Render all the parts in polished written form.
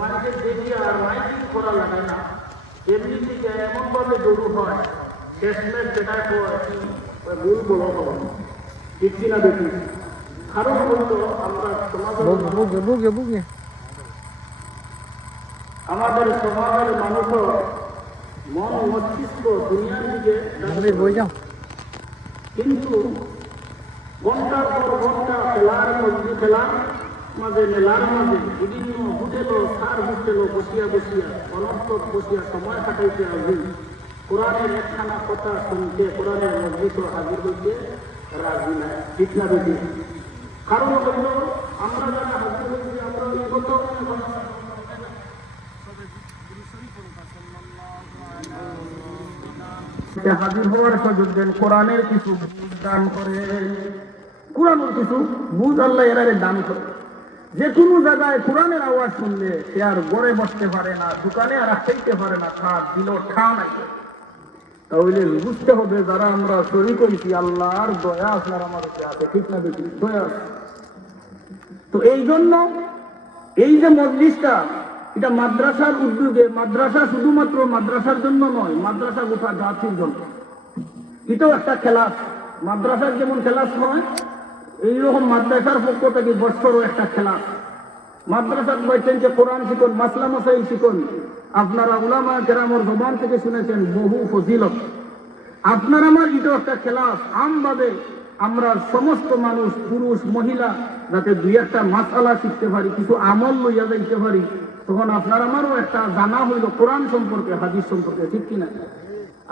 মানুষের দেখি আর মাইকিং করা লাগে না, এমনি থেকে এমন ভাবে গরু হয় শেষমেশ যেটা ভুল বলো দেখছি না দেখি। কারণ বলতো আমরা আমাদের সমাজের মানুষও মন মস্তিষ্ক দুনিয়ার দিকে, কিন্তু ঘন্টার পর ঘন্টা খেলার মধ্যে খেলার মাঝে মেলার মাঝে বিভিন্ন হোটেল সার হোটেল বসিয়া বসিয়া অনর্থক বসিয়া সময় কাটাইতে আসি কোরআনের একখানা কথা শুনতে কোরআনের মসজিদ হাজির হইতে রাজি নাই, ঠিক না বেশি। কারণ হইল আমরা যারা হাজির হয়েছি আমরা বিগত হাজির হওয়ার সুযোগ দেন, কোরআনের কিছু দান করে, কোরআনের কিছু বুঝ আল্লাহ এরারে দান করে। যে কোনো জায়গায় কোরআনের আওয়াজ শুনলে সে আর গড়ে বসতে পারে না, দোকানে আর খাইতে পারে না, দিল ঠা নাই। তাহলে বুঝতে হবে যারা আমরা শরীক হয়েছি আল্লাহর দয়া আপনার আমার আছে, ঠিক না দেখি দয়া। তো এই জন্য এই যে মজলিসটা এটা মাদ্রাসার উদ্যোগে, মাদ্রাসা শুধুমাত্র মাদ্রাসার জন্য নয়, মাদ্রাসা গোটা জাতির জন্য। এটাও একটা খেলা, মাদ্রাসার যেমন খেলাস হয় এইরকম মাদ্রাসার পক্ষ থেকে বৎসরও একটা খেলা। মাদ্রাসার বলছেন যে কোরআন শিখুন, মাসলা মাসাইল শিখুন। আপনারা উলামা কেরামর জবান থেকে শুনেছেন বহু ফজিলত। আপনার আমার এটাও একটা খেলা, আমভাবে আমরা সমস্ত মানুষ পুরুষ মহিলা যাতে দুই একটা মাসালা শিখতে পারি, কিছু আমল লইয়া যাইতে পারি, তখন আপনার আমারও একটা জানা হইল কোরআন সম্পর্কে, হাদিস সম্পর্কে, ঠিক কিনা?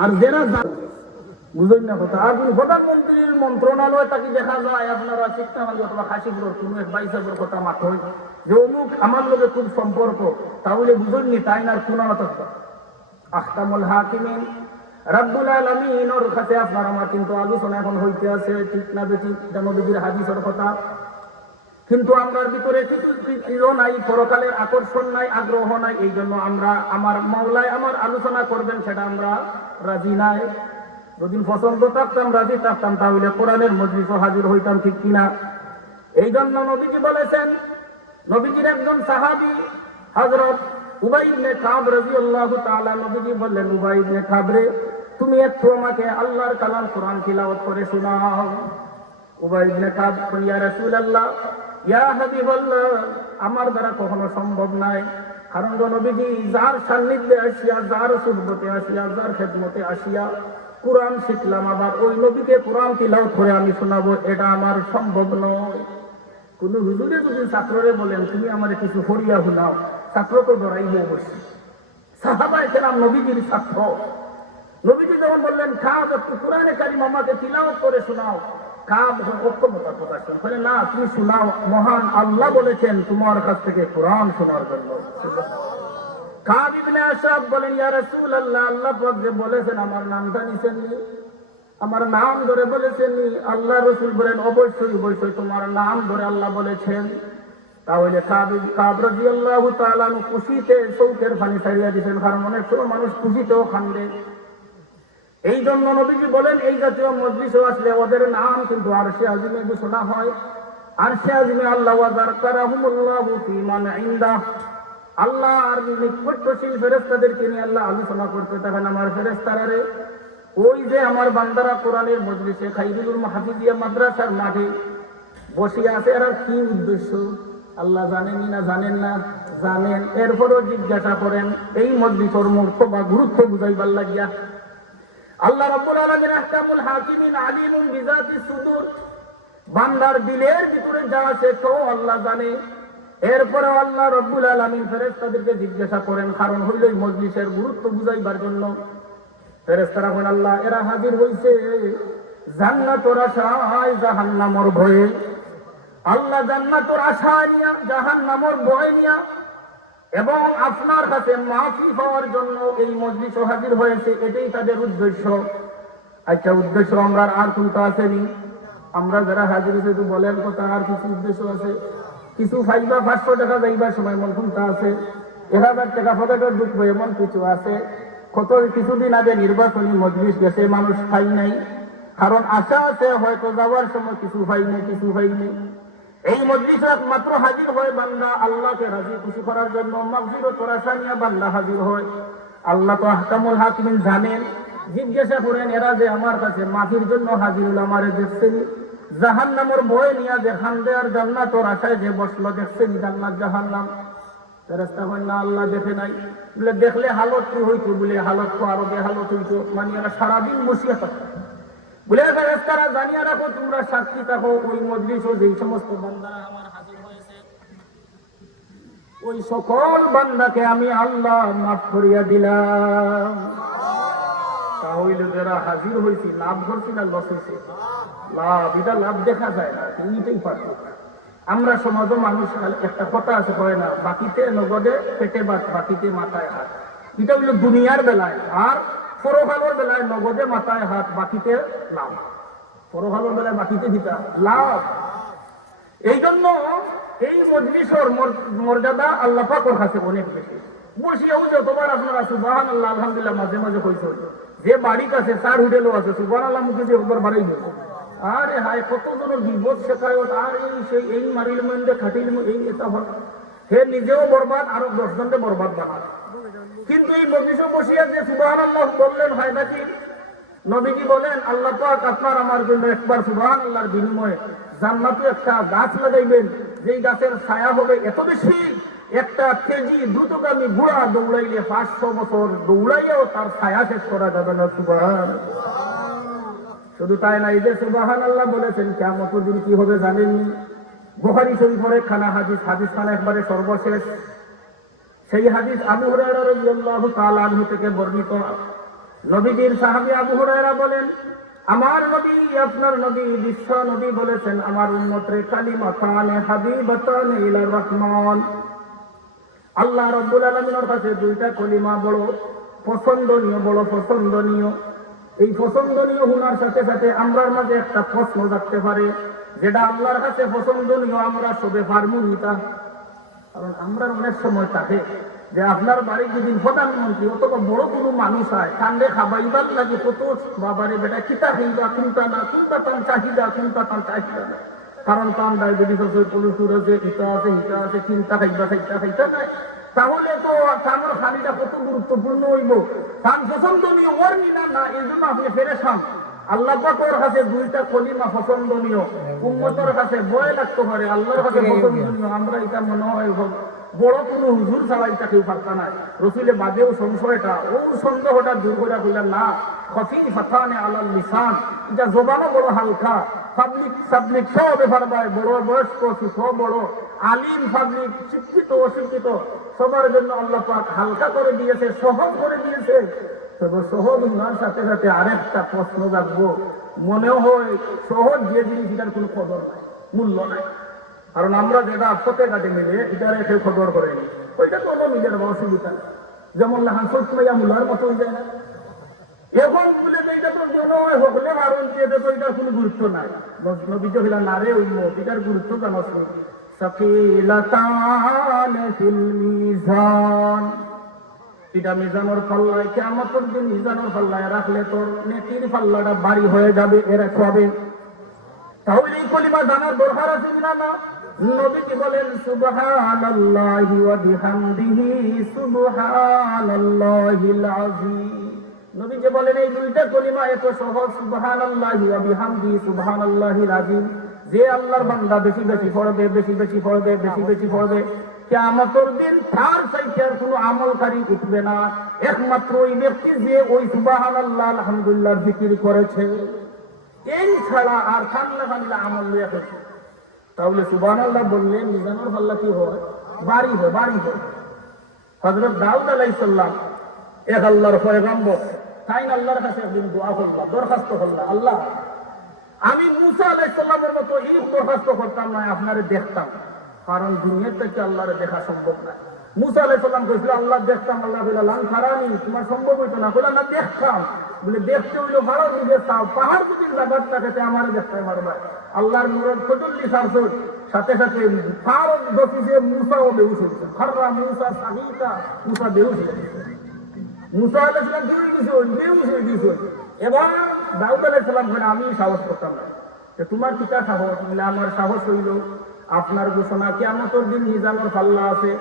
আর যারা বুঝলেন না কথা। আর প্রধানমন্ত্রীর মন্ত্রণালয় তাকে দেখা যায় আপনারা শিক্ষাগঞ্জ অথবা খাসিপুরের কোনো এক বাইসাবের কথা মাথা হয় যে অমুক আমার লোকে খুব সম্পর্ক, তাহলে বুঝলেননি তাই না পুনানত আখতামুল হাকিমিন রাব্বুল আলামিনের কাছে আপনার আমার কিন্তু আলোচনা এখন হইতে আছে, ঠিক না বেঠিক? নবীর হাদিসের কথা, কিন্তু আমরার ভিতরে কিছু নাই, পরকালের আকর্ষণ নাই, আগ্রহ নাই। এই জন্য আমরা আমার মাওলায় আমার আলোচনা করবেন সেটা আমরা রাজি নাই। যদি পছন্দ থাকতাম, রাজি থাকতাম, তাহলে কোরআনের মজলিসে হাজির হইতাম, ঠিক কিনা? এই জন্য নবীজি বলেছেন, নবীজির একজন সাহাবী হযরত উবাই ইবনে কাব রাদিয়াল্লাহু তাআলা, নবীজি বললেন, উবাই ইবনে কাব রে, তুমি একটু আমাকে আল্লাহর কালাম কোরআন তিলাওয়াত করে শোনাও। উবাই ইবনে কাব বলেন, ইয়া রাসূলুল্লাহ, ইয়া হাবিবাল্লাহ, আমার দ্বারা কখনো সম্ভব নাই। কারণ নবীজি যার সান্নিধ্যে আসিয়া, যার সুহবতে আসিয়া, যার খেদমতে আসিয়া কোরআন শিখলাম, আবার ওই নবীকে কোরআন তিলাওয়াত করে আমি শোনাবো, এটা আমার সম্ভব নয়। কোন হুজুরে যদি ছাত্ররে বলেন তুমি আমারে কিছু হরিয়া শোনাও, ছাত্র তো ডরাইব অবশ্যই। সাহাবায়ে কেরাম নবীজির ছাত্র, নবীজি যখন বললেন কাব একটু কোরআনে কারীম আমাকে তিলাওয়াত করে শোনাও, কাব অক্ষমতা প্রকাশ করেন, না তুমি শোনাও, মহান আল্লাহ বলেছেন তোমার কাছ থেকে কোরআন শোনার জন্য। কাব ইবনে আশরাফ বলেন, ইয়া রাসূলুল্লাহ, আল্লাহ পাক যে বলেছেন আমার নামটা নিছেননি, আমার নাম ধরে বলেছেননি? আল্লাহ রাসূল বলেন, অবশ্যই অবশ্যই তোমার নাম ধরে আল্লাহ বলেছেন। তাহলে কাব রাদিয়াল্লাহু তাআলা খুশিতে চোখের পানি ছাড়িয়া দিয়েছেন, কারণ অনেক সময় মানুষ খুশিতেও কান্দে। এই জন্য নবীজি বলেন, এই জাতীয় মজলিসে আসলে ওদের নাম কিন্তু আরশে আজিমে ঘোষণা হয়। আরশে আজিমে আল্লাহ ওয়া যাকারাহুমুল্লাহু ফী মান ইনদাহ, আল্লাহ আর নিকটশীল ফেরেশতাদেরকে নিয়ে আল্লাহ আলোচনা করতে থাকেন। আমার ফেরেশতারা রে, ওই যে আমার বান্দারা কোরআনের মজলিসে খাইরুল মাহফিজিয়া মাদ্রাসার মাঠে বসে আছে, এরা কি উদ্দেশ্য আল্লাহ জানেনই না? জানেন না? জানেন। এরপরও জিজ্ঞাসা করেন এই মজলিসের মর্তবা গুরুত্ব বুঝাইবার লাগিয়া। আল্লাহ রাব্বুল আলামিন আহকামুল হাকিমিন আলিমুন বিযাতিস সুদূর, বান্দার দিলের ভিতরে যা আছে তো আল্লাহ জানে। এরপরে আল্লাহ রাব্বুল আলামিন ফেরেশতাদেরকে জিজ্ঞাসা করেন, কারণ হইল এই মজলিসের গুরুত্ব বুঝাইবার জন্য। ফেরেশতারা বলেন, আল্লাহ এরা হাজির হইছে জান্নাতের আশায় জাহান্নামের ভয়ে। আল্লাহ জান্নাতের আশা নিয়া জাহান্নামের ভয় নিয়া এবং আপনার কাছে মাফি পাওয়ার জন্য এই মজলিস হাজির হয়েছে, এটাই তাদের উদ্দেশ্য। আচ্ছা, উদ্দেশ্য আমরা আর কোনটা আসেনি? আমরা যারা হাজির হয়েছে তো বলেন কথা, আর কিছু উদ্দেশ্য আছে? কিছু ফাইবা 500 টাকা যাইবার সময় এমন কোনটা আছে? 1000 টাকা পকেটে ঢুকবে এমন কিছু আছে? কত কিছুদিন আগে নির্বাচনী মজলিস গেছে, মানুষ খাই নাই, কারণ আশা আছে হয়তো যাওয়ার সময় কিছু পাইনি, কিছু পাইনি। এই মজলিসে মাত্র হাজির হয় বান্দা আল্লাহকে রাজি খুশি করার জন্য, মাগফিরাত ও আশা নিয়ে বান্দা হাজির হয়। আল্লাহ তো আহকামুল হাকিমিন জানেন। জিজ্ঞাসা করেন, এরা যে আমার কাছে মাফির জন্য হাজির হলো, আমারে দেখছেন? জাহান্নামের ভয় নিয়ে যেখান দেয়ার জান্নাতের আশায় যে বসলো, দেখছেন জান্নাত জাহান্নাম? ফেরেশতা হয় না, আল্লাহ দেখে নাই। বলে দেখলে হালত কি হইতো? বলে হালত তো আরো বেহালত হইতো। মানে এরা সারাদিন বসিয়া থাকে। বলে ফেরেশতারা জানিয়ে রাখো, তোমরা সাক্ষী থাকো, ওই মজলিসে যেই সমস্ত বান্দারা আমার হাজির হয়েছে, ওই সকল বান্দাকে আমি আল্লাহ মাফ করিয়া দিলাম। তাহলে যারা হাজির হয়েছি লাভ করছি না লস হয়েছে? লাভ। এটা লাভ দেখা যায় না, এইটাই পার্থক্য। আমরা সমাজে মানুষ একটা কথা আছে, কয় না, বাকিতে নগদে পেটে ভাত, বাকিতে মাথায় হাত। এটা হইল দুনিয়ার বেলায়। আর পরকালের বেলায় নগদে মাথায় হাত, বাকিতে লাভ। পরকালের বেলায় বাকিতে দিতা লাভ। এই জন্য এই মজলিসের মর্যাদা আল্লাহ পাকের কাছে অনেক বেশি। বসিয়াও যতবার আপনারা সুবহানাল্লাহ আলহামদুলিল্লাহ মাঝে মাঝে কইছে, যে বাড়ির কাছে 4 হোটেলও আছে, সুবহানাল্লাহ মুখে যে একবার বাড়াই নেব। আরে হায়, কতজনের বিপদ শেখায়ত, আর এই সেই এই মারিল মধ্যে খাটিল এই এটা হয়, সে নিজেও বরবাদ, আরো 10 জনকে বরবাদ বানায়। কিন্তু এই মজলিসে বসিয়া যে সুবহানাল্লাহ বললেন ফায়দা কি? নবীজি বলেন, আল্লাহ পাক আপনার আমার জন্য একবার সুবহানাল্লাহর বিনিময়ে জান্নাতে একটা গাছ লাগাইবেন, যেই গাছের ছায়া হবে এত বেশি, একটা কেজি দ্রুতগামী ঘোড়া দৌড়াইলে 500 বছর দৌড়াইয়াও তার ছায়া শেষ করা যাবে না। সুবহানাল্লাহ। শুধু তাই না, এই যে সুবহানাল্লাহ বলেছেন, কিয়ামতের দিন কি হবে জানেননি? বুখারী শরীফের খানা হাদিস, হাদিস খানা একবারে সর্বশেষ। সেই হাদিস আবু হুরায়রা রাদিয়াল্লাহু তাআলা আনহু থেকে বর্ণিত। নবীজির সাহাবী আবু হুরায়রা বলেন, আমার নবী, আপনার নবী, বিশ্ব নবী বলেছেন, আমার উম্মতের কালিমাতান হাবিবাতান ইলার রহমান। আল্লাহ রাব্বুল আলামিনের কাছে দুইটা কলিমা বড় পছন্দনীয়, বড় পছন্দনীয়। এই পছন্দনীয় হুনার সাথে সাথে আমরার মাঝে একটা প্রশ্ন থাকতে পারে, যেটা আল্লাহর কাছে পছন্দনীয় আমরা সবে পারবো নিতা। কারণ আমরা অনেক সময় থাকে যে আপনার বাড়ি যদি প্রধানমন্ত্রী অথবা বড় কোনো মানুষ হয়, কান্দে খাবাইবার লাগে কত বাবারে বেটা কিতা খাইবা, কোনটা না, কোনটা তার চাহিদা, কোনটা তার চাহিদা না। কারণ তার ডায়াবেটিস আছে, কোলেস্ট্রল আছে, ইটা আছে, হিটা আছে, চিন্তা খাইবা, খাইতা নাই। তাহলে তো আমার খালিটা কত গুরুত্বপূর্ণ হইব, তার পছন্দনীয় ওর নিনা না। এই জন্য আপনি ফেরেশান। আল্লাহ পাকের কাছে দুইটা কলিমা পছন্দনীয়, উম্মতের কাছে ভয় লাগতে পারে, আল্লাহর কাছে পছন্দনীয়। আমরা এটা মনে হয় বড় কোনো হুজুর ছাড়া এটা কেউ পারতা নাই। রসুলের বাদেও সংশয়টা, ও সন্দেহটা দূর করে দিলেন না। খফিফাতানে আলাল লিসান, এটা জবানও বড় হালকা। পাবলিক সব পারবায়, বড় বয়স্ক সব বড় আলিম পাবলিক, শিক্ষিত অশিক্ষিত সবার জন্য আল্লাহ পাক হালকা করে দিয়েছে, সহজ করে দিয়েছে। তবে সহজ হওয়ার সাথে সাথে আরেকটা প্রশ্ন রাখবো, মনেও হয় সহজ যে জিনিস এটার কোনো কদর নাই, মূল্য নাই। কারণ আমরা যেটা পথে ঘাটে মিলে এটার কেউ খবর করেনি, ওইটা কোনো মিলের অসুবিধা। যেমন হাঁসুর মাইয়া মূলার মতো হয়ে যায় না, এখন বলে যে এটা তো মনে হয় হকলে মারণ, এটা তো এটার কোনো গুরুত্ব নাই। নবীজ হইলা না রে উম্মত, এটার গুরুত্ব জানাস না। সাকিলাতান ফিল মিজান, এটা মিজানোর পাল্লায়, কিয়ামতের দিন মিজানোর পাল্লায় রাখলে তোর নেকির পাল্লাটা ভারী হয়ে যাবে, এরা খাবে। তাহলে এই কলিমা জানার দরকার আছে না? না। নবীজি বলেন, সুবহানাল্লাহি ওয়া বিহামদিহি সুবহানাল্লাহিল আযীম। নবীজি বলেন, এই দুইটা কলিমা এত সহজ, সুবহানাল্লাহি ওয়া বিহামদিহি সুবহানাল্লাহিল আযীম। যে আল্লাহর বান্দা বেশি বেশি পড়বে, বেশি বেশি পড়বে, বেশি বেশি পড়বে, কিয়ামতের দিন তার চাইতে আর কোনো আমলকারী উঠবে না, একমাত্র ওই ব্যক্তি যে ওই সুবহানাল্লাহ আলহামদুলিল্লাহ জিকির করেছে। এই ছাড়া আর কান্না কান্না আমল লইয়া করছে। তাহলে সুবহানাল্লাহ বললে মিজানুর পাল্লা কি হয়? বাড়ি হয়, বাড়ি হয়। হযরত দাউদ আলাইহিস সালাম এক আল্লাহর পয়গম্বর, তাই আল্লাহর কাছে একদিন দোয়া করলাম, দরখাস্ত করলাম, আল্লাহ আমি মুসা আলাইহিস সালামের মতো এই দরখাস্ত করতাম না, আপনারে দেখতাম। কারণ দুনিয়ার থেকে আল্লাহরে দেখা সম্ভব না। মুসা আলাইহিস সালাম কইছিল আল্লাহ দেখতাম, আল্লাহ বলে লান খারানি তোমার সম্ভব হইতো না, বলে না দেখতাম, বলে দেখতে হইলো ভালো দিবে চাও, পাহাড় যদি জায়গার থাকে আমার দেখতে পারবা। আল্লাহর নূরের ফজলি সারসত সাথে সাথে পাহাড় দফিসে মুসাও বেহুশ হইছে, খাররা মুসা সাহিতা, মুসা বেহুশ হইছে। মুসা আলাইহিস সালাম বেহুশ হয়ে গেছে। এবার দাউদ আলাইহিস সালাম বলে আমি সাহস করতাম না, তোমার পিতা সাহস, বলে আমার সাহস হইল আপনার ঘোষণা কিয়ামতের দিন মিজানের পাল্লা আছে,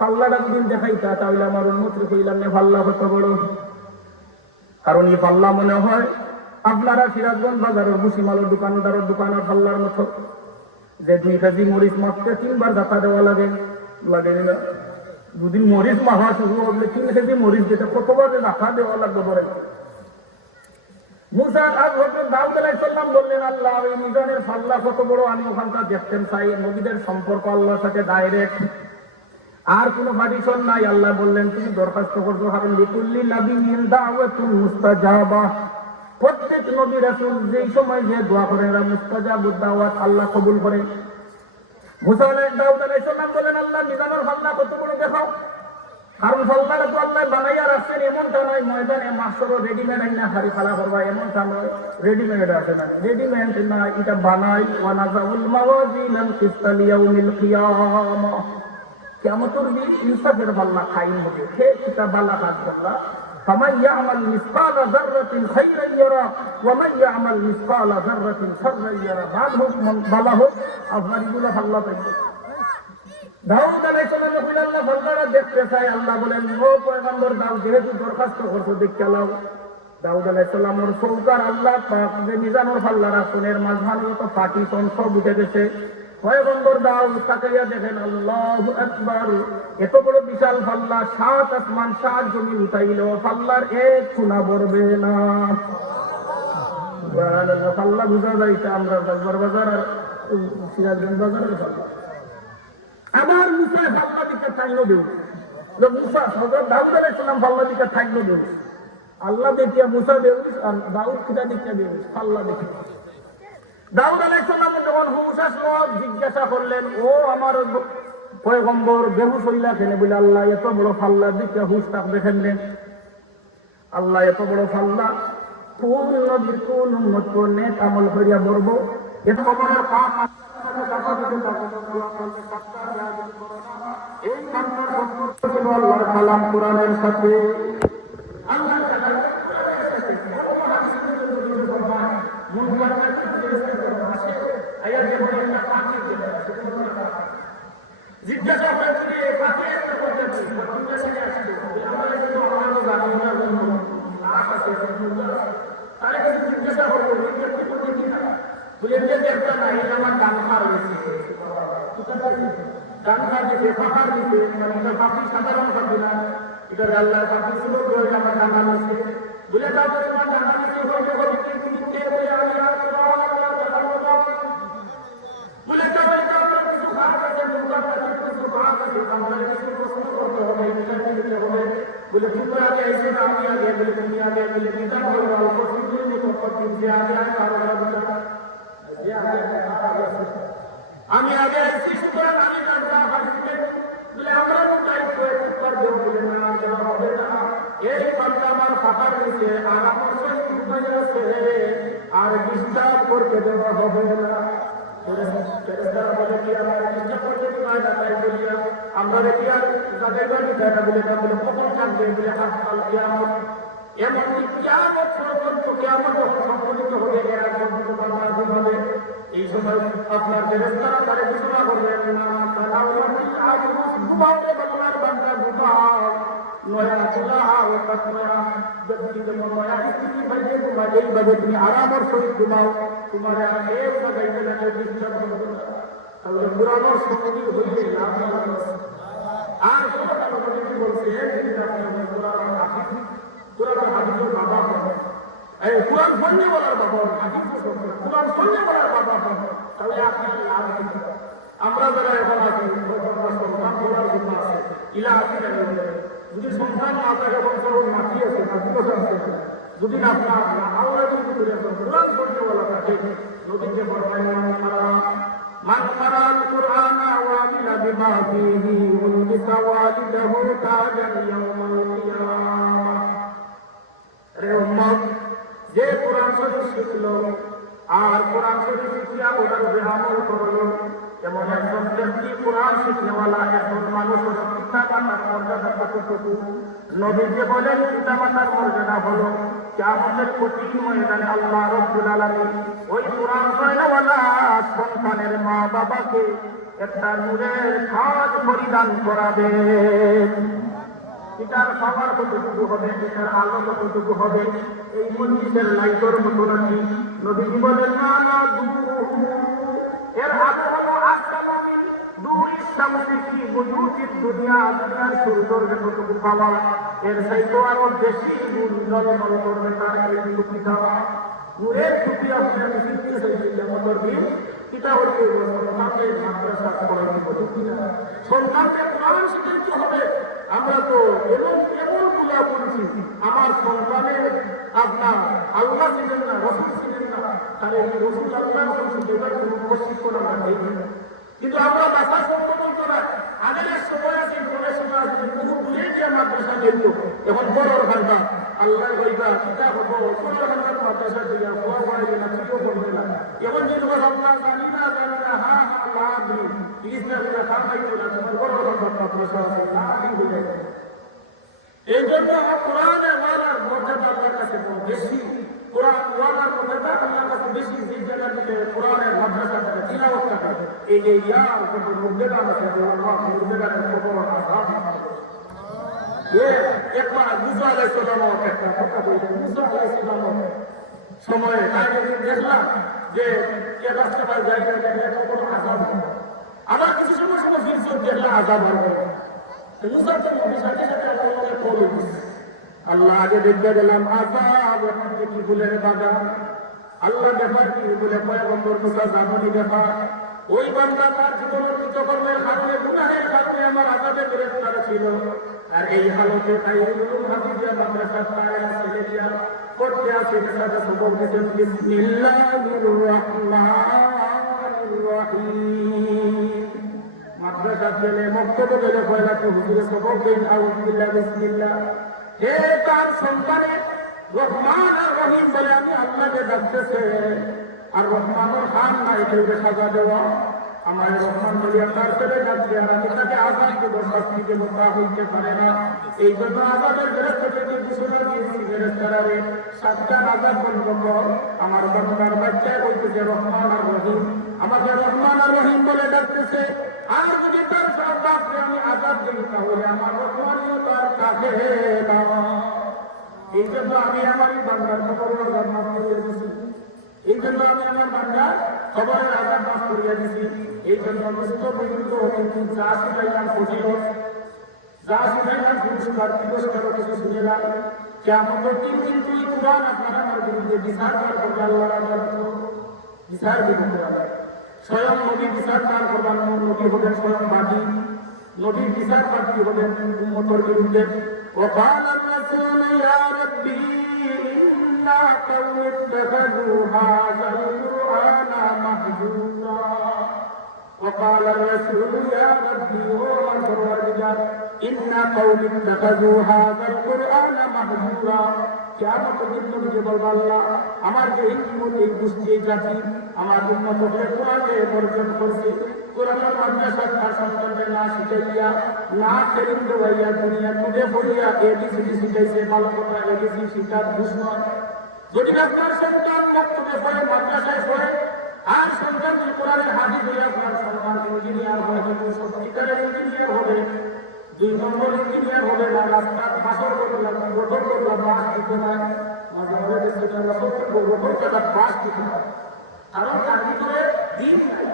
পাল্লাটা যদি দেখাইতা তাহলে আমার উন্মত কইলাম না পাল্লা কত বড়। কারণ এই পাল্লা মনে হয় আপনারা সিরাজগঞ্জ বাজারের ভুসিমালের দোকানদারের দোকানের পাল্লার মতো, যে 2 কেজি মরিচ মাপতে 3 বার দাতা দেওয়া লাগে, লাগে না? দুদিন মরিচ মাখা শুরু হলে 3 কেজি মরিচ দিতে কতবার দাতা দেওয়া লাগবে বলে। মুসা আর হযরত দাউদ আলাইহিস সালাম বললেন আল্লাহ এই মিজানের পাল্লা কত বড় আমি ওখানটা দেখতেন চাই। নবীদের সম্পর্ক আল্লাহর সাথে ডাইরেক্ট, আর কোনো পার্টিশন নাই। আল্লাহ বললেন তুমি দরখাস্ত করছো, কারণ লিকুল্লি নাবিয়্যিন দাওয়াতুন মুস্তাজাবা, প্রত্যেক নবী রাসূল যেই সময় যে দোয়া করেন এরা মুস্তাজাবুদ দাওয়াত আল্লাহ কবুল করে। মুসা দাউদ আলাইহিস সালাম বলেন আল্লাহ মিজানের পাল্লা কত বড় দেখাও, কারণ পাল্লাটা তো আল্লাহ বানাইয়া রাখছেন, এমনটা নয় ময়দানে মাসর রেডিমেড আইনা হারি খালা করবা, এমনটা নয়। রেডিমেড আছে না, রেডিমেড না, এটা বানাই। ওয়া নাযাউল মাওয়াজিনাল কিসতা লিয়াউমিল কিয়ামা, কিয়ামতের দিন ইনসাফের পাল্লা কায়েম হবে। হে কিতাব আল্লাহ কাজ করলা, ফামান ইয়ামাল মিসকালা যাররাতিন খাইরান ইয়ারা ওয়া মান ইয়ামাল মিসকালা যাররাতিন শাররান ইয়ারা। বাদ হোক বালা হোক আপনার এগুলো পাল্লা পাইবে। দাউদ আলাইহিস সালাম কইলেন আল্লাহ পাল্লাটা দেখতে চাই। আল্লাহ বলেন ও পয়গম্বর দাউদ যেহেতু দরখাস্ত করছো দেখতে লাও। দাউদ আলাইহিস সালামের সৌকার আল্লাহ পাক যে মিজানের পাল্লা রাখছেন মাঝখানে তো পার্টিশন সব উঠে গেছে। পয়গম্বর দাউদ তাকাইয়া দেখেন আল্লাহু আকবার, এত বড় বিশাল পাল্লা, 7 আসমান 7 জমিন উঠাইলো পাল্লার এক চুনা পড়বে না। সুবহানাল্লাহ, পাল্লা বুঝা যাইতা আমরা বাজার আর সিরাজগঞ্জ বাজারের পাল্লা। আবার মুসা পাল্লা দিকে থাকলো দেউ, মুসা হযরত দাউদ আলাইহিস সালাম পাল্লা দিকে থাকলো দেউ। আল্লাহ দেখিয়া মুসা দেউ আর দাউদ কিটা দিকে দেউ পাল্লা দেখে। দাউদ আলাইহিস সালাম যখন হুশ আসলো জিজ্ঞাসা করলেন ও আমার পয়গম্বর বেহুশ হইলা কেন? বলে আল্লাহ এত বড় পাল্লা দিকে হুশ থাকবে কেমনে? আল্লাহ এত বড় পাল্লা কোন নবীর কোন উম্মত কোন নেক আমল করিয়া বলবো এত বড় কাম এই কামটার সম্পর্ক ছিল আল্লাহর কালাম কোরআনের সাথে। জিজ্ঞাসা জিজ্ঞাসা করবো দেখতে না এটা আমার গান খার গেছে, গান খার দিতে ফাঁকার দিতে পাখি সাধারণ পাখি না, এটা আল্লাহ পাখি ছিল আমার ডানা আছে বলে যাও তোমার ডানা আছে তুমি কে বলে আমি বলে যাও কিছু খারাপ আছে কিছু খারাপ আছে আমরা কিছু প্রশ্ন করতে হবে বলে তুমি আগে আইসো না আমি আগে বলে তুমি আগে বলে চিন্তা করবো অল্প কিছুর মতো করতে আগে আমি আগে আইসি সুতরাং আমি বলে আমরা তো দায়িত্ব একবার বলে না দেওয়া হবে না। এই পাল্টা আমার ফাঁকার নিচে আর আমার সঙ্গে আছে আর ডিস্টার্ব করতে দেওয়া হবে না। আমরা দেখি আর যাদের বলে কখন থাকবে বলে এমন কিয়ামত পর্যন্ত কিয়ামত সংঘটিত হবে হবে। এই সময় আপনার ফেরেশতারা তারে ঘোষণা করবেন না বাংলার বাংলা ঘুমাও নয়া চুলা এইভাবে তুমি আরামের সহিত ঘুমাও, তোমার পুরানোর সঙ্গী হইবে আর বলছে বাবা কোরআন সন্ধ্যে বলার বাবা কোরআন সন্ধ্যে বলার বাবা তাহলে আপনি আমরা যারা এখন আছি ইলা আছি যদি সন্তান না থাকে বংশর মাটি আছে যদি আপনার আল্লাহ যদি কোরআন সন্ধ্যে বলা থাকে নদীকে বড় মান কারাল কুরআনা ওয়া আমিলা বিমা ফীহি উলবিসা ওয়ালিদাহু তাজান ইয়াউমাল কিয়ামাহ। রে উম্মত, যে কোরআন শরীফ শিখলো আর কোরআন শরীফ শিখিয়া ওটার উপরে আমল করলো, এমন একজন ব্যক্তি কোরআন শিখনেওয়ালা একজন মানুষ হলো। পিতামাতার মর্যাদা কতটুকু? নবীজি বলেন পিতামাতার মর্যাদা হলো কিয়ামতের কঠিন ময়দানে আল্লাহ রাব্বুল আলামিন ওই কোরআন পড়নেওয়ালা সন্তানের মা বাবাকে একটা নূরের তাজ পরিধান করাবেন। এটার পাওয়ার কতটুকু হবে, এটার আলো কতটুকু হবে, এই মন্দিরের লাইটের মতো নাকি? নবীজি বলেন না না, এর আলো হলো আসমানের দুই শামসি বুজুতির দুনিয়া, দুনিয়ার সৌন্দর্য কতটুকু পাওয়া, এর চাইতে আরো বেশি জলমল করবে তার এই টুপি দেওয়া। নূরের টুপি আপনি আমি শিখতে চাইছি আমাদের দিন পিতা হচ্ছে সন্তানকে মাদ্রাসা পড়ানো সন্তানকে কোরআন শিখতে হবে। আমরা তো এমন গুলা বলছি, আমার সন্তানের আপনার আল্লাহ ছিলেন না, রসুল ছিলেন না, তাহলে এই রসুল আল্লাহ এবার কোনো প্রশিক্ষণ আমরা নেই। কিন্তু আমরা বাসা সম্পর্ক করা আগের সময় আছে, পরের সময় আছে, বহু দূরে গিয়ে মাদ্রাসা নেই। এখন বড় ঘন্টা আল্লাহ গইবা কিতাব হবো, বড় ঘন্টার মাদ্রাসা দিয়া খোয়া পড়াই না, তুইও পড়বে না। এখন যে তোমার আল্লাহ জানি না হা লাভ ইসলামীরা খাওয়াই না, তোমার বড় ঘন্টার মাদ্রাসা আছে না হয়ে যায়। এই জন্য কোরআনের ওয়ালার মর্যাদা আল্লাহর কাছে বেশি, কোরআন ওয়ালার মর্যাদা আল্লাহর কাছে বেশি। যে জায়গা থেকে কোরআনের মাদ্রাসা থেকে তিলাওয়াত করে, এই যে ইয়ার উপর মুর্দেগান আছে, আল্লাহ মুর্দেগানের খবর একবার মুসা আলাইহিস সালাম একটা কথা বলছেন। মুসা আলাইহিস সালাম সময়ে আগে দেখলাম যে কে রাস্তা পায় জায়গা থেকে কত আযাব, আবার কিছু সময় ফিরছে দেখলাম আযাব হবে। মুসা তো নবীর সাথে সাথে আল্লাহকে কল দিয়েছে। আল্লাহ আগে দেখতে গেলাম আযাব, এখন কি ফুলের বাগান। আল্লাহ ব্যাপার কি বলে পয়গম্বর মুসা জানানি ব্যাপার। ওই বান্দা তার জীবনের কৃতকর্মের কারণে, গুনাহের কারণে আমার আযাবে গ্রেফতার ছিল। আর এই হালতে খাইরুল হাফিজা মাদ্রাসা তাআলা ছেলেরা পড়তে আসে, সাথে সবক দিতেন বিসমিল্লাহির রহমানির রহিম। মাদ্রাসা ছেলে মক্তবে গেলে পয়লা তো হুজুরে সবক দেন আউযুবিল্লাহ বিসমিল্লাহ। হে তার সন্তানের রহমান আর রহিম বলে আমি আল্লাহকে ডাকতেছে, আর রহমানুর খান নাই কেউকে সাজা দেওয়া। আমার রহমান বলিয়া তার ছেলে ডাকছে, আর আমি তাকে আজাদ দেব, শাস্তি দেব, তা হইতে পারে না। এই জন্য আজাদের গ্রেফতার থেকে ঘোষণা দিয়েছি, গ্রেফতারে 7টা আজাদ বন্ধ কর। আমার বান্দার বাচ্চায় বলতেছে রহমান আর রহিম, আমাকে রহমান আর রহিম বলে ডাকতেছে। আর যদি তার সর্বাস্ত্রে আমি আজাদ দিই, তাহলে আমার রহমানিও তার কাছে না। এই জন্য আমি আমার বান্দার খবর আজাদ মাফ করিয়ে দিছি। এই জন্য আমি আমার বান্দার খবরের আজাদ মাফ করিয়ে দিছি। এই জন্য বিরুদ্ধ কিন্তু যা শিখাইলাম ফজিলত, যা শিখাইলাম পুরস্কার পুরস্কারও কিছু শুনেলাম। কিয়ামত দিন কিন্তু এই কুরআন আপনারা আমার বিরুদ্ধে বিচার করবে, আল্লাহর বিচার দিবেন। স্বয়ং নবী বিচার দান করবেন, নবী হবেন স্বয়ং বাদী, নবীর বিচার প্রার্থী হবেন উম্মতের বিরুদ্ধে। وقال الرسول يا ربي إن قوم اتخذوا هذا القرآن مهجورا وقال الرسول يا ربي ومن فرورجار إن قوم اتخذوا هذا القرآن مهجورا কিয়ামত দিন নবীজি বলবেন আল্লাহ আমার যে উম্মত এই গোষ্ঠী জাতি আমার উম্মতকে কোরআনে বর্জন করছে, কোরআনের মাদ্রাসা তার সন্তানদের না শিখাইয়া, না ট্রেনিং দেওয়াইয়া, দুনিয়া টুডে পড়িয়া এবিসিডি শিখাইছে, ভালো কথা এবিসি শিখার দুশ্মন। যদি আপনার সন্তান মক্তবে পড়ে, মাদ্রাসায় পড়ে, আর সন্তান কোরআনের হাদিস হইয়া আপনার সন্তান ইঞ্জিনিয়ার হবে, কিন্তু সত্যিকারের ইঞ্জিনিয়ার হবে, 2 নম্বর ইঞ্জিনিয়ার হবে না, রাস্তার বাসর করলাম, রোডর করলাম, বাস দিতে না, মাঝে মাঝে সেটা রোডর কাটা বাস দিতে না, কারণ তার ভিতরে দিন নাই।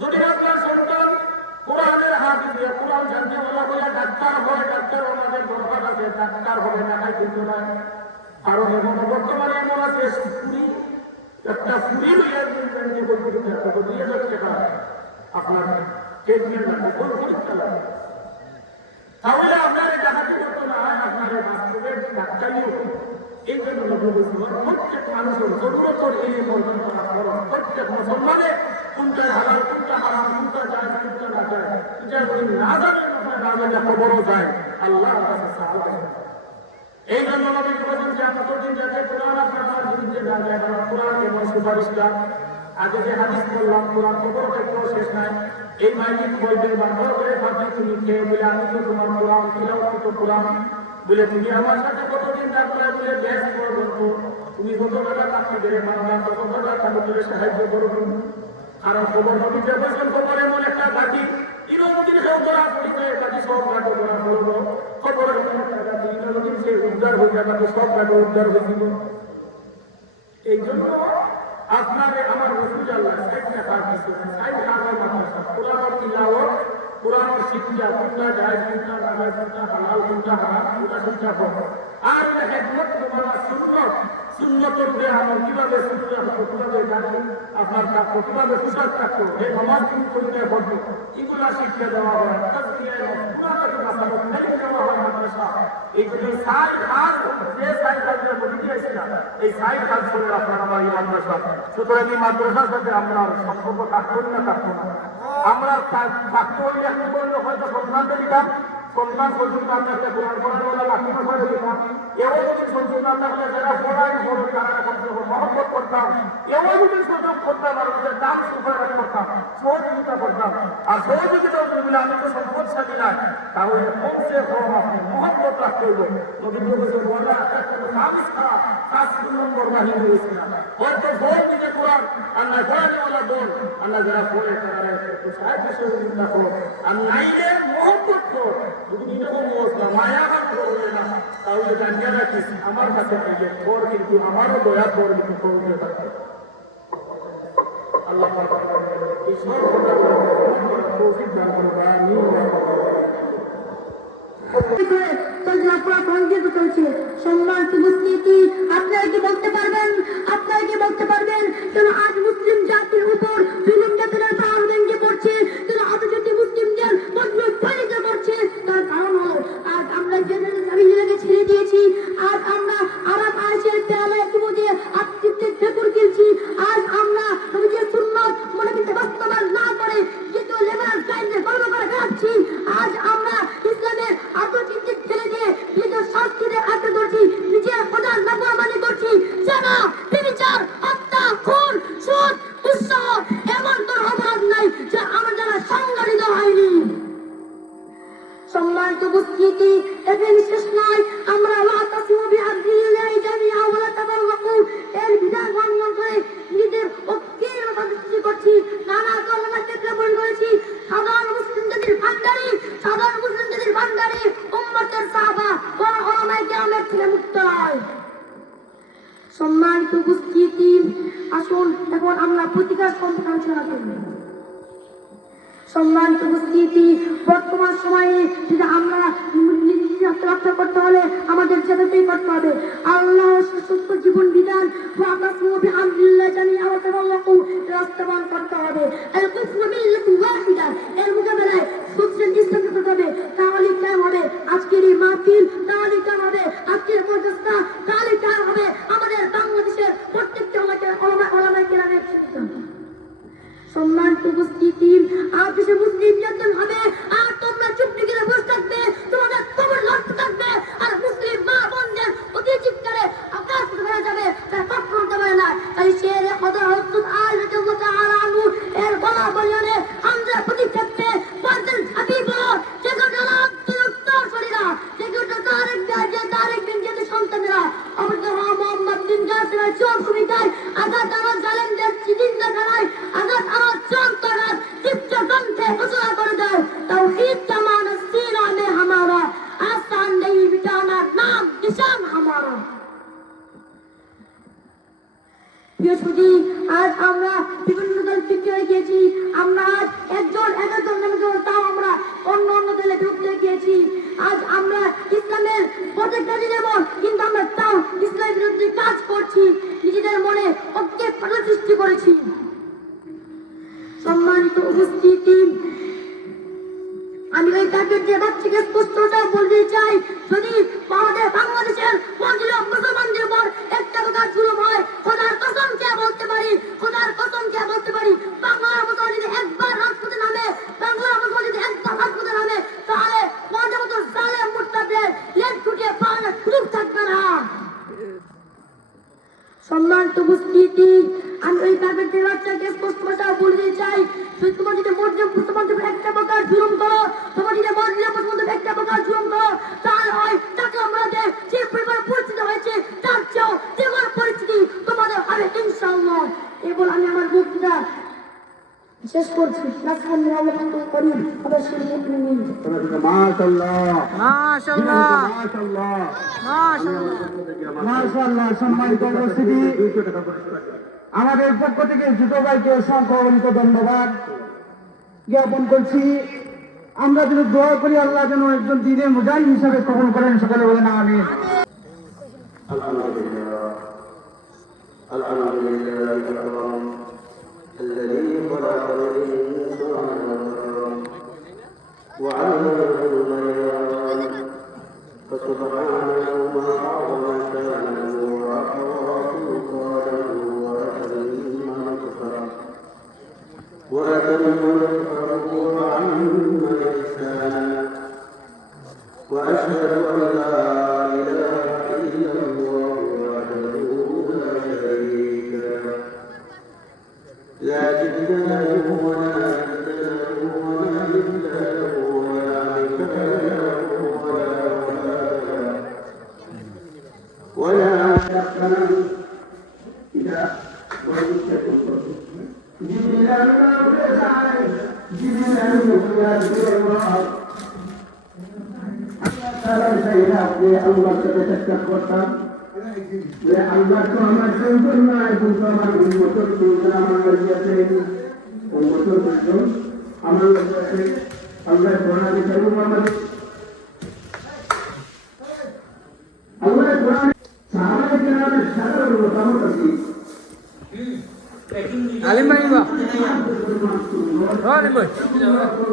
যদি আপনার সন্তান কোরআনের হাদিস দিয়ে কোরআন জানতে বলা হইয়া ডাক্তার হয়, ডাক্তার ওনাদের দরকার আছে, ডাক্তার হবে না খাই কিন্তু না। কারণ এখন বর্তমানে এমন আছে একটা ফুরি লইয়া দিয়ে যাচ্ছে আপনার পরীক্ষা লাগে, তাহলে আপনার ডাকাতি করতো না, আপনার বাস্তবে ডাক্তারিও। এই জন্য প্রত্যেক মানুষের জরুরত এই অর্জন করা খরচ, প্রত্যেক মুসলমানের কোনটা হালাল কোনটা হারাম কোনটা জায়েজ কোনটা না জায়েজ এটা যদি না জানেন না জানলে খবরও যায় আল্লাহর কাছে সাহায্য। এই জন্য নবী বলেছেন যে যতদিন যাতে কোরআন আপনার বিরুদ্ধে না যায় কারণ কোরআন এবং সুপারিশটা আগে যে হাদিস বললাম কোরআন খবর থেকেও শেষ নাই। এই মাইলিক বলবে বারবার করে ভাবি তুমি কে বলে আমি তো তোমার কোরআন তিলাওয়াত কোরআন বলে তুমি আমার সাথে কতদিন থাকবে বলে বেশ পর্যন্ত তুমি যত বেলা থাকতে দেবে মানলাম তত বেলা তাহলে সাহায্য করবো। কারণ খবর নবী যে বলছেন খবর এমন একটা বাকি ইনদিন কেউ করা পরিচয় বাকি সব কাটো করা বলবো খবর এমন একটা বাকি ইনদিন সে উদ্ধার হয়ে যাবে সব কাটো উদ্ধার হয়ে যাব। এই জন্য আপনারে আমার রসুল আল্লাহ সাইডটা কাজ দিচ্ছেন সাইড কাজের মাদ্রাসা কোরআন তিলাওয়াত কোরআন শিক্ষা কোনটা জায়েজ কোনটা না জায়েজ কোনটা হালাল কোনটা হারাম কোনটা শিক্ষা করব। আর হেকমত তোমার সুন্নতের উপরে আমল কিভাবে সুন্নাহ কিভাবে জানি আপনার থাকতো কিভাবে পোশাক থাকতো এই নামাজ তুমি করতে পারবো এগুলা শিক্ষা দেওয়া হয় তাজকিয়া পুরাটাকে বাঁচানো খালি দেওয়া হয় মাদ্রাসা। এই যে সাইড কাজ যে সাইড কাজের মধ্যে দিয়েছে না এই সাইড কাজ করে আপনার আমার এই মাদ্রাসা। সুতরাং এই মাদ্রাসার সাথে আমরা সম্পর্ক থাকতো না থাকতো না আমরা থাকতে হলে এখন বললে হয়তো সন্তানকে দিতাম সন্তান পর্যন্ত আপনাকে কোরআন পড়ানোওয়ালা লাখি করে দিতাম। এও যদি সন্তান না থাকলে যারা পড়ায় বলুন তারা মহব্বত করতাম। এও যদি সুযোগ করতাম আর ওদের দাম সুপারিশ করতাম সহযোগিতা করতাম। আর সহযোগিতা বলে আমি তো সম্পদশালী নাই তাহলে কমসে কম আপনি মহব্বত রাখতে হইব। নবীন বলা কাজ 3 নম্বর বাহিনী হয়েছিল হয়তো ভোর দিতে কোরআন আর না পড়ানোওয়ালা বোন আর না যারা পড়ে তারা একটু সাহায্য সহযোগিতা করো আর নাইলে মহব্বত করো যদি এরকম অবস্থা মায়াবান করবে না তাহলে জানিয়ে রাখিস আমার কাছে পাইলে পর কিন্তু আমারও দয়া পর কিন্তু করতে পারবে আল্লাহ এই সব তৌফিক দান করুন আমিন। সম্মানিত উপস্থিতি আপনারা কি বলতে পারবেন কেন আজ মুসলিম জাতির উপর জুলুম নির্যাতনের পাহাড় ভেঙে পড়ছে কেন আন্তর্জাতিক মুসলিমদের মজবুত ফায়িত করছে তার কারণ হলো আজ আমরা জমিদারিকে ছেড়ে দিয়েছি। আজ আমরা আরাম আয়েশের পেয়ালায় চুমু দিয়ে আত্মীয়দের ঠেকুর গিলছি। আজ আমরা নবীজির সুন্নাত মনে কিন্তু বাস্তবায়ন না করে যেহেতু লেবাস কায়েমে গর্ব করে খাচ্ছি। আজ আমরা ইসলামের আত্মচিন্তিত ছেড়ে দিয়ে নিজের সংস্কৃতির আত্ম করছি নিজের প্রধান নাফরমানি করছি। জানা বিচার হত্যা খুন সুদ উৎসাহ এমন তোর অপরাধ নাই যে আমার দ্বারা সংগঠিত হয়নি। সম্মানিত উপস্থিতি এখানে শেষ নয় আমরা এর বিধান লঙ্ঘন করে নিজেদের ঐক্যের সৃষ্টি করছি নানা কল্যাণ ক্ষেত্রে বই করেছি সাধারণ মুসলিম জাতির ভান্ডারী উম্মতের সাহাবা ও ওলামায়ে কেরামের ছেলে মুক্ত হয়। সম্মানিত উপস্থিতি আসুন এখন আমরা প্রতিকার সম্পর্কে আলোচনা করব। সম্মানিত উপস্থিতি বর্তমান সময়ে যদি আমরা রক্ষা করতে হলে আমাদের যেটাতেই করতে হবে আল্লাহ সত্য জীবন বিধান বাস্তবায়ন করতে হবে। এর মোকাবেলায় হবে তাহলে কায়েম হবে আজকের এই মাহফিল তাহলে কায়েম হবে আজকের প্রচেষ্টা তাহলে কায়েম হবে আমাদের বাংলাদেশের প্রত্যেকটা ওলামায়ে কেরামের চিন্তা। সম্মানিত উপস্থিতি আর দেশে মুসলিম নির্যাতন হবে আর তোমরা চুপটি করে বসে থাকবে তোমাদের খবর লড়তে থাকবে আর মুসলিম মা বোনদের অতি চিৎকারে আকাশ ধরে যাবে তার পক্ষ করতে পারে না। তাই শেরে খোদা হযরত আলী রাদিয়াল্লাহু তাআলা আনহু এর গলা বলনে হামজা প্রতিক্ষেপে বাদল হাবিব যে ঘটনা উত্তর শরীরা যে ঘটনা তারেক বিন জিয়াদের সন্তানেরা আব্দুর রহমান মোহাম্মদ বিন জাসিমের চোখ ভূমিকায় আঘাত আমার জালেমদের চিন্তা করায় আঘাত আমার চোখ করার চিত্ত গ্রন্থে ঘোষণা করে দেয় তাওহীদ জামান সিরা মে হামারা আসান নেই মিটানা নাম নিশান হামারা। বৃহস্পতি আজ আমরা বিভিন্ন দল ফিরতে হয়ে গিয়েছি আমরা আজ একজন নামে তাও আমরা অন্য দলে ঢুকতে গিয়েছি। আজ আমরা ইসলামের পথে কাজে নেব কিন্তু আমরা তাও ইসলামের বিরুদ্ধে কাজ করছি নিজেদের মনে ঐক্যের ফাটল সৃষ্টি করেছি। সম্মানিত উপস্থিতি আমি ওই তাকে যে বাচ্চাকে স্পষ্টতা বলতে চাই যদি আমাদের বাংলাদেশের মুসলমানদের উপর একটা কথা জুলুম হয় খোদার কসম কে বলতে পারি বাংলার শেষ করছি নাসরুল মুআল্লাকুল করিম অবশ্যই মুমিনিন মাশাআল্লাহ মাশাআল্লাহ মাশাআল্লাহ মাশাআল্লাহ মাশাআল্লাহ। সম্মানিত উপস্থিতি, আমাদের পক্ষ থেকে ছোট ভাইকে অসংখ্য অনেক ধন্যবাদ জ্ঞাপন করছি। আমরা যেন দোয়া করি আল্লাহ যেন একজন দিনের মুজাহিদ হিসাবে কবুল করেন, সকলে বলেন আমিন। الحمد لله الأكرم الذي خلق الإنسان وعلمه البيان فسبحانه ما أعظم شانه وأحوى سلطانه وأكرم نصره وأتم نصره وعم إحسانه وأشهد أن لا إله إلا الله وحده لا شريك له لا جد له ولا ند له ولا مثل له ولا مثال له ولا شقا إذا আল্লাহ সাথে চেষ্টা করতাম যে আল্লাহ তো আমার সন্তান নয়, কিন্তু আমার উন্মতর সন্তান আমার কাছে উন্মতর সন্তান আমার কাছে আল্লাহ কোরআনে কারীম আমাদের আল্লাহ কোরআনে সাহাবায়ে কেরামের সাধারণ মতামত আছে। আলিম ভাই বা আলিম ভাই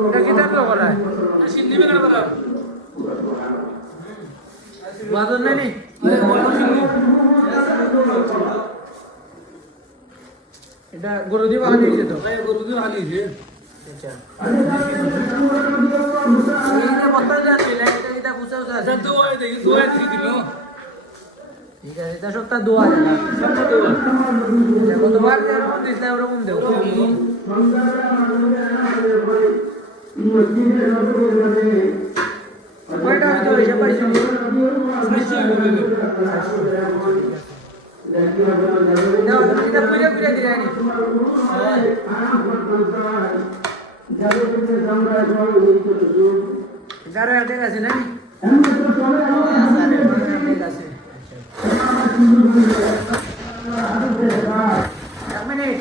এটা কিতাব তো করা সিন্ধি में करा वादन नहीं এটা গুরুদেব আনিছে তো গুরুদেব আনিছে আচ্ছা এটা বতা যাচ্ছে এটা বুঝাও যাচ্ছে দোয়া দেখি দোয়া দিল ঠিক আছে এটা সবটা দোয়া জানা সবটা দোয়া দেখো তোমার যেরকম দিছে ওরকম দেও কয়টা হইতো এসে পাইছো না এটা পুরো পুরো দিরানি যারা এটা আছে না ঠিক আছে এক মিনিট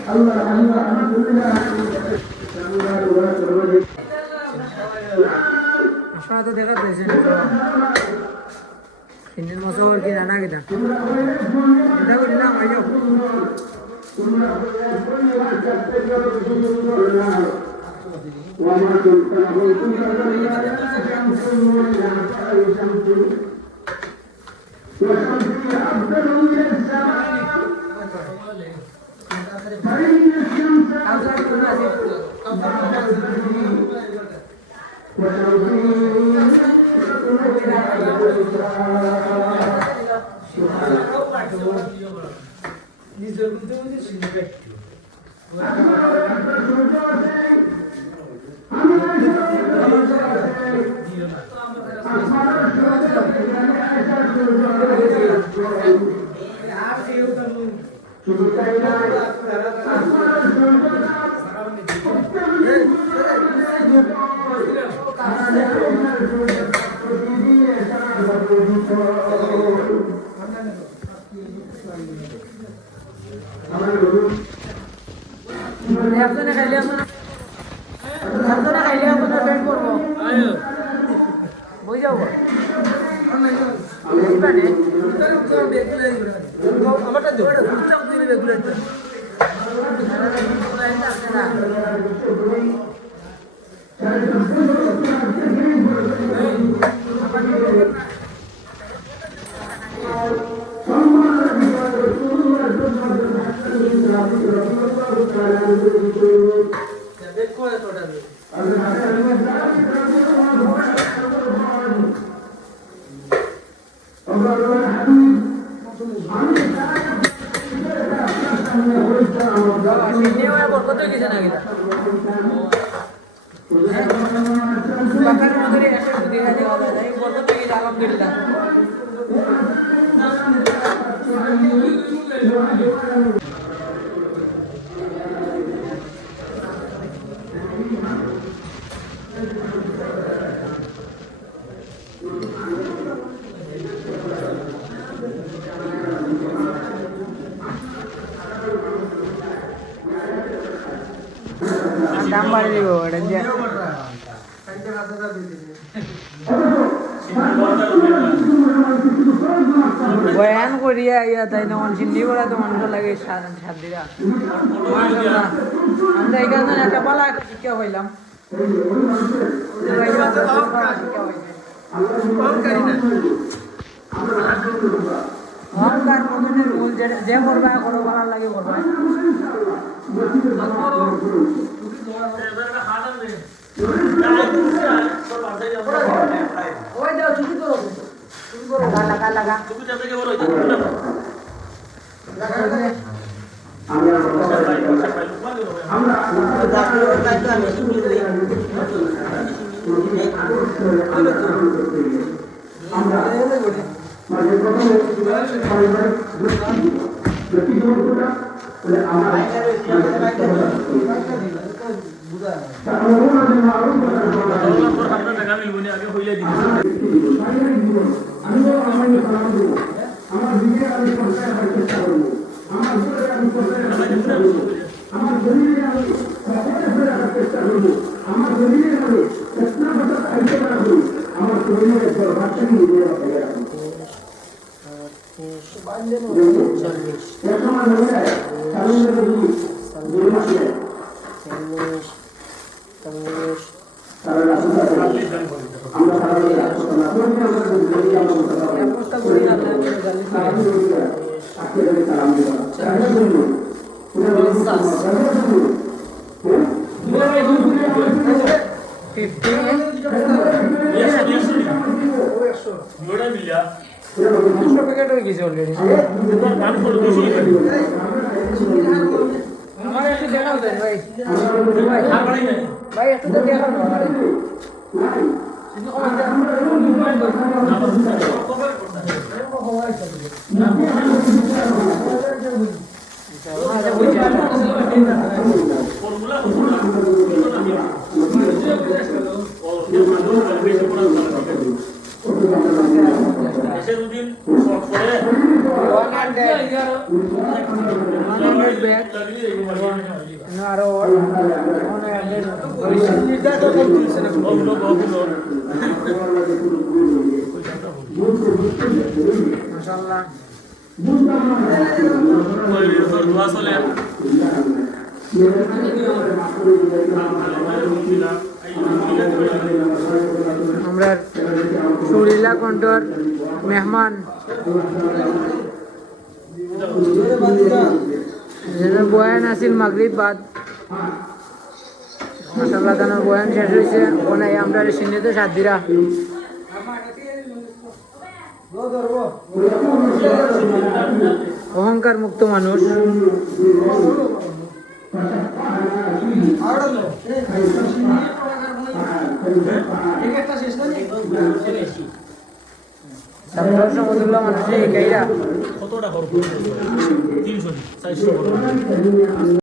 আপনারা তো দেখা পেয়েছেন ইন্ডিয়ান মশাওয়ার কি রানা কিনা এটা বললাম আইও একজনে খাইলে আপনার পেট করবো বই যাও আমারটা দেবো কত কিছু না গেছে বাকার মধ্যে একটা দেখা দেওয়া যায় কত থেকে আলহামদুলিল্লাহ দাম বাড়ে দিব এটা দিয়ে বয়ান করিয়া ইয়া তাই না চিন্নি করা তো মানুষ লাগে সাদিরা আমরা এখানে একটা বলা একটা শিক্ষা হইলাম অহংকার মতনের ভুল যে করবা করো বলার লাগে করবা লাগা লাগা প্যাকেট হয়ে গেছে অলরেডি আমার একটু দেখাও দেন ভাই ভাই একটু তো দেখাও আমার আরো মাশাআল্লাহ আমরা সুরিলা কন্টর মেহমান বয়ান আসিল মাগরিব বাদ মাশাআল্লাহ তার বয়ান শেষ হয়েছে ওনাই আমরা সিনেতে সাদিরা অহংকার মুক্ত মানুষ সমতুল্য মানুষের একাইরা কতটা